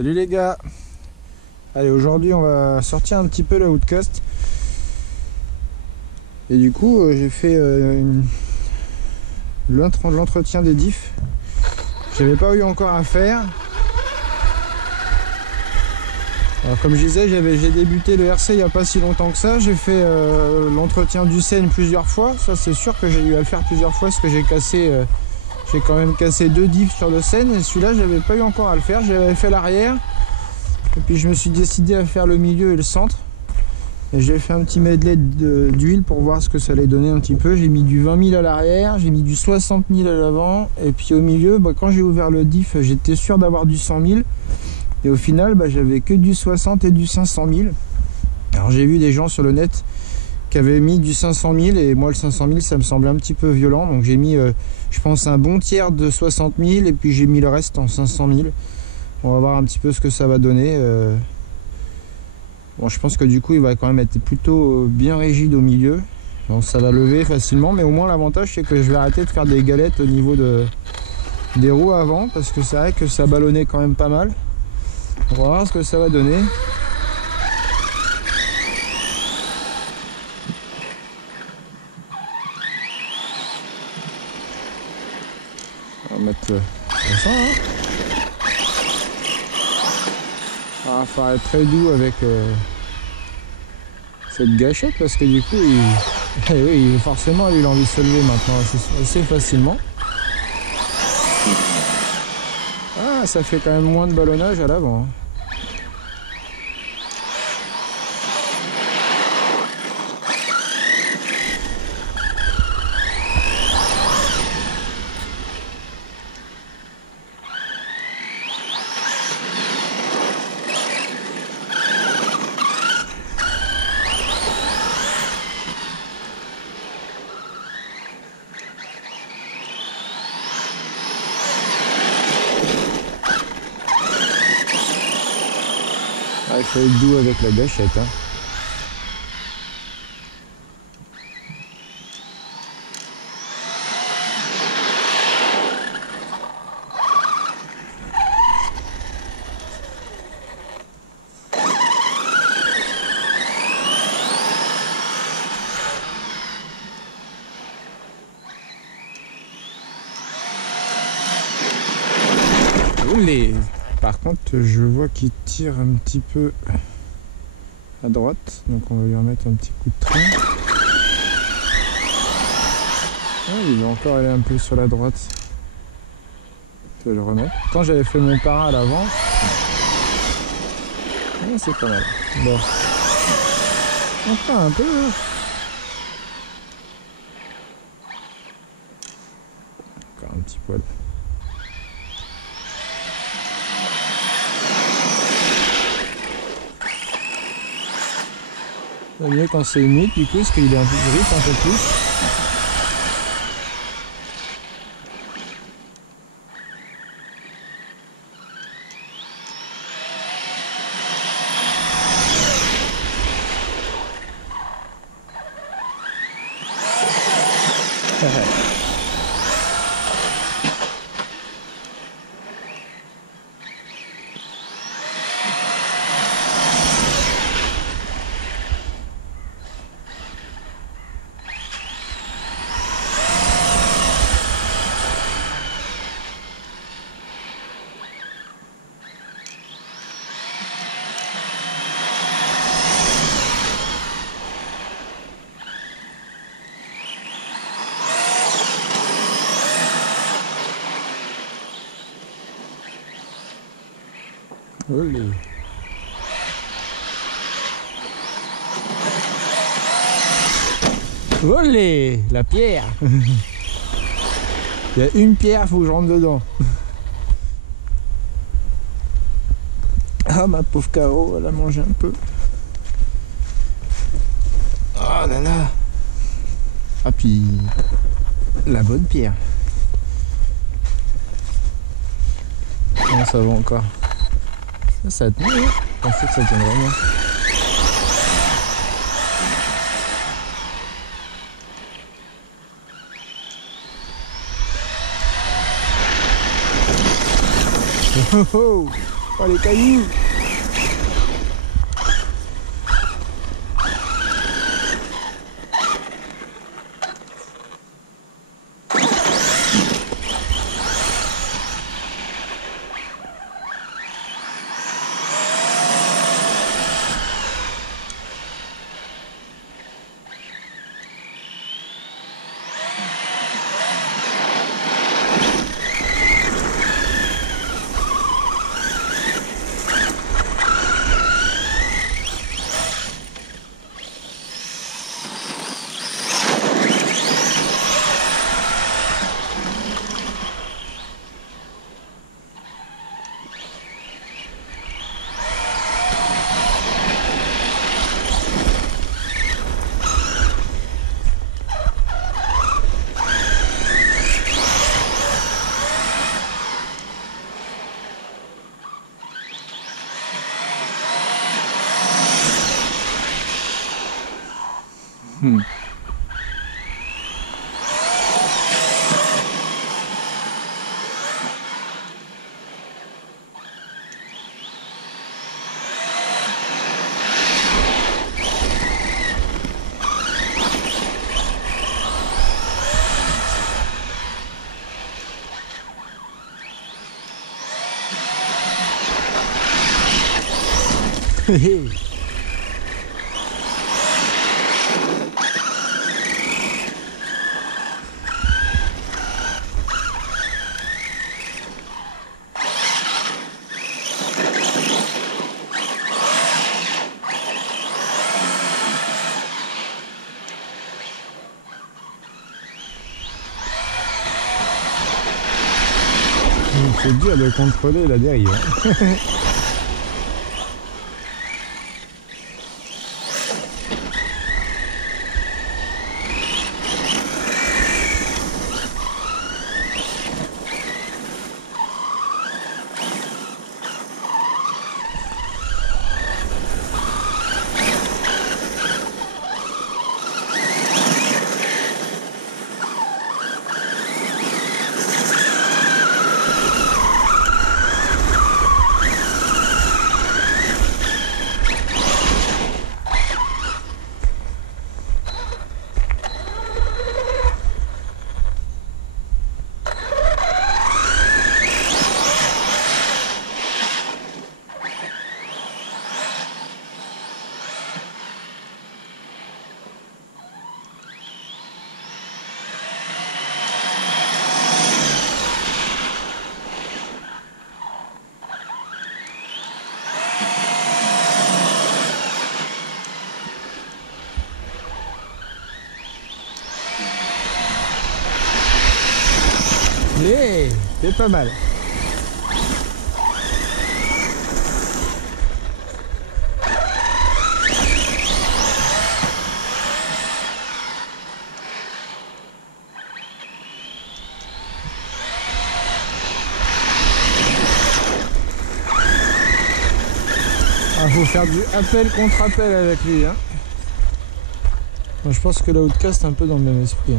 Salut les gars. Allez, aujourd'hui on va sortir un petit peu la Woodcast. Et du coup j'ai fait l'entretien des diffs. J'avais pas eu encore à faire. Alors, comme je disais, j'ai débuté le RC il n'y a pas si longtemps que ça. J'ai fait l'entretien du Seine plusieurs fois. Ça c'est sûr que j'ai eu à le faire plusieurs fois parce que j'ai quand même cassé 2 diffs sur le Seine. Et celui-là j'avais pas eu encore à le faire. J'avais fait l'arrière. Et puis je me suis décidé à faire le milieu et le centre. Et j'ai fait un petit medley d'huile pour voir ce que ça allait donner un petit peu. J'ai mis du 20 000 à l'arrière, j'ai mis du 60 000 à l'avant. Et puis au milieu, quand j'ai ouvert le diff, j'étais sûr d'avoir du 100 000. Et au final, j'avais que du 60 et du 500 000. Alors j'ai vu des gens sur le net qui avaient mis du 500 000. Et moi, le 500 000, ça me semblait un petit peu violent. Donc j'ai mis, je pense, un bon tiers de 60 000. Et puis j'ai mis le reste en 500 000. On va voir un petit peu ce que ça va donner. Bon, je pense que du coup, il va quand même être plutôt bien rigide au milieu. Donc ça va lever facilement. Mais au moins, l'avantage, c'est que je vais arrêter de faire des galettes au niveau des roues avant. Parce que c'est vrai que ça ballonnait quand même pas mal. On va voir ce que ça va donner. On va mettre ça, hein. Ah, il faut être très doux avec cette gâchette parce que du coup oui, forcément il a envie de se lever maintenant assez facilement. Ah, ça fait quand même moins de ballonnage à l'avant. Ah, il faut être doux avec la gâchette, hein. Par contre, je vois qu'il tire un petit peu à droite, donc on va lui remettre un petit coup de train. Ah, il va encore aller un peu sur la droite. Je vais le remettre. Quand j'avais fait mon para à l'avant, ah, c'est pas mal. Bon, enfin un peu. Encore un petit poil. C'est mieux quand c'est humide du coup, parce qu'il est un peu grip un peu plus. Olé. Olé, la pierre. Il y a une pierre, faut que je rentre dedans. Ah, ma pauvre Caro, elle a mangé un peu. Oh là là. Ah, puis la bonne pierre. Comment ça va encore? Ça a tenu, hein. Je pensais que ça tiendrait bien. Oh, oh. Oh les cailloux. C'est dur de contrôler la dérive. C'est pas mal. Faut faire du appel contre appel avec lui, hein. Moi, je pense que la Outcast est un peu dans le même esprit.